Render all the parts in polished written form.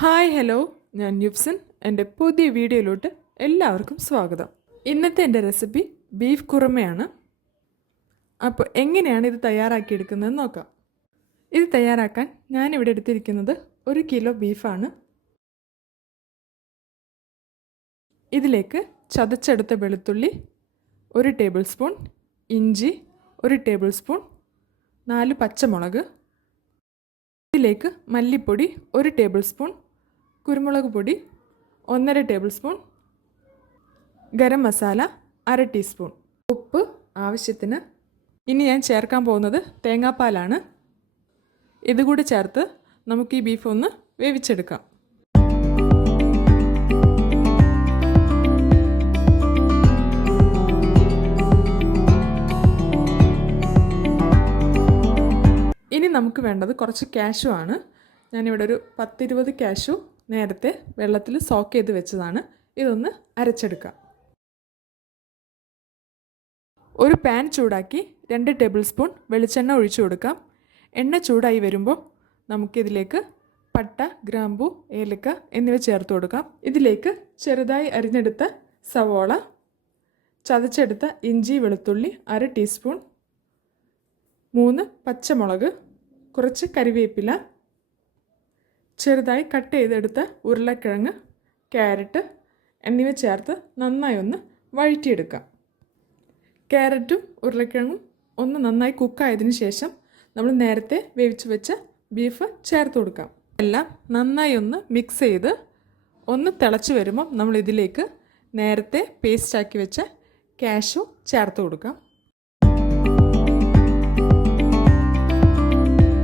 Hi hello, ഞാൻ യുപ്സൻ. എൻ്റെ പുതിയ വീഡിയോയിലോട്ട് എല്ലാവർക്കും സ്വാഗതം. ഇന്നത്തെ എൻ്റെ റെസിപ്പി ബീഫ് കുറുമയാണ്. അപ്പോൾ എങ്ങനെയാണ് ഇത് തയ്യാറാക്കിയെടുക്കുന്നതെന്ന് നോക്കാം. ഇത് തയ്യാറാക്കാൻ ഞാനിവിടെ എടുത്തിരിക്കുന്നത് 1 കിലോ ബീഫാണ്. ഇതിലേക്ക് ചതച്ചെടുത്ത വെളുത്തുള്ളി 1 ടേബിൾ സ്പൂൺ, ഇഞ്ചി 1 ടേബിൾ സ്പൂൺ, 4 പച്ചമുളക്, ഇതിലേക്ക് മല്ലിപ്പൊടി 1 ടേബിൾ സ്പൂൺ, കുരുമുളക് പൊടി 1.5 table spoon, garam masala 1/2 teaspoon, ഉപ്പ് ആവശ്യത്തിന്. ഇനി ഞാൻ ചേർക്കാൻ പോകുന്നത് തേങ്ങാപ്പാലാണ്. ഇതുകൂടി ചേർത്ത് നമുക്ക് ഈ ബീഫ് ഒന്ന് വേവിച്ചെടുക്കാം. ഇനി നമുക്ക് വേണ്ടത് കുറച്ച് കാഷ്യൂ ആണ്. ഞാനിവിടെ ഒരു 10-20 കാഷ്യൂ നേരത്തെ വെള്ളത്തിൽ സോക്ക് ചെയ്ത് വെച്ചതാണ്. ഇതൊന്ന് അരച്ചെടുക്കാം. ഒരു പാൻ ചൂടാക്കി 2 ടേബിൾ സ്പൂൺ വെളിച്ചെണ്ണ ഒഴിച്ചു കൊടുക്കാം. എണ്ണ ചൂടായി വരുമ്പോൾ നമുക്കിതിലേക്ക് പട്ട, ഗ്രാമ്പൂ, ഏലക്ക എന്നിവ ചേർത്ത് കൊടുക്കാം. ഇതിലേക്ക് ചെറുതായി അരിഞ്ഞെടുത്ത സവോള, ചതച്ചെടുത്ത ഇഞ്ചി വെളുത്തുള്ളി 1/2 ടീസ്പൂൺ, 3 പച്ചമുളക്, കുറച്ച് കരിവേപ്പില, ചെറുതായി കട്ട് ചെയ്തെടുത്ത ഉരുളക്കിഴങ്ങ്, ക്യാരറ്റ് എന്നിവ ചേർത്ത് നന്നായി ഒന്ന് വഴറ്റിയെടുക്കാം. ക്യാരറ്റും ഉരുളക്കിഴങ്ങും ഒന്ന് നന്നായി കുക്കായതിനു ശേഷം നമ്മൾ നേരത്തെ വേവിച്ച് വെച്ച ബീഫ് ചേർത്ത് കൊടുക്കാം. എല്ലാം നന്നായി ഒന്ന് മിക്സ് ചെയ്ത് ഒന്ന് തിളച്ച് വരുമ്പോൾ നമ്മൾ ഇതിലേക്ക് നേരത്തെ പേസ്റ്റാക്കി വെച്ച കാഷ്യൂ ചേർത്ത് കൊടുക്കാം.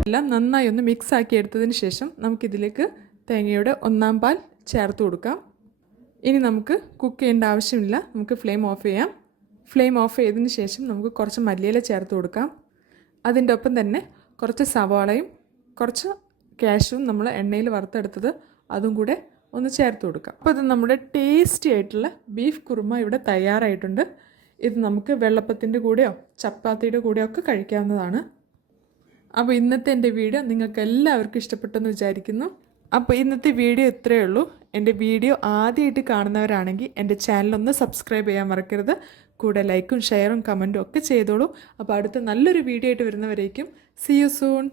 എല്ലാം നന്നായി ഒന്ന് മിക്സ് ആക്കി എടുത്തതിന് ശേഷം നമുക്കിതിലേക്ക് തേങ്ങയുടെ 1/4 പാൽ ചേർത്ത് കൊടുക്കാം. ഇനി നമുക്ക് കുക്ക് ചെയ്യേണ്ട ആവശ്യമില്ല. നമുക്ക് ഫ്ലെയിം ഓഫ് ചെയ്യാം. ഫ്ലെയിം ഓഫ് ചെയ്തതിന് ശേഷം നമുക്ക് കുറച്ച് മല്ലിയില ചേർത്ത് കൊടുക്കാം. അതിൻ്റെ ഒപ്പം തന്നെ കുറച്ച് സവാളയും കുറച്ച് കാഷ്യൂവും നമ്മൾ എണ്ണയിൽ വറുത്തെടുത്തത് അതും കൂടെ ഒന്ന് ചേർത്ത് കൊടുക്കാം. അപ്പോൾ ഇത് നമ്മുടെ ടേസ്റ്റി ആയിട്ടുള്ള ബീഫ് കുറുമ ഇവിടെ തയ്യാറായിട്ടുണ്ട്. ഇത് നമുക്ക് വെള്ളപ്പത്തിൻ്റെ കൂടെയോ ചപ്പാത്തിയുടെ കൂടെയോ ഒക്കെ കഴിക്കാവുന്നതാണ്. അപ്പോൾ ഇന്നത്തെ എൻ്റെ വീഡിയോ നിങ്ങൾക്ക് എല്ലാവർക്കും ഇഷ്ടപ്പെട്ടെന്ന് വിചാരിക്കുന്നു. അപ്പോൾ ഇന്നത്തെ വീഡിയോ ഇത്രയേ ഉള്ളൂ. എൻ്റെ വീഡിയോ ആദ്യമായിട്ട് കാണുന്നവരാണെങ്കിൽ എൻ്റെ ചാനലൊന്ന് സബ്സ്ക്രൈബ് ചെയ്യാൻ മറക്കരുത്. കൂടെ ലൈക്കും ഷെയറും കമൻറ്റും ഒക്കെ ചെയ്തോളൂ. അപ്പോൾ അടുത്ത നല്ലൊരു വീഡിയോ ആയിട്ട് വരുന്നവരേക്കും സീ യു സൂൺ.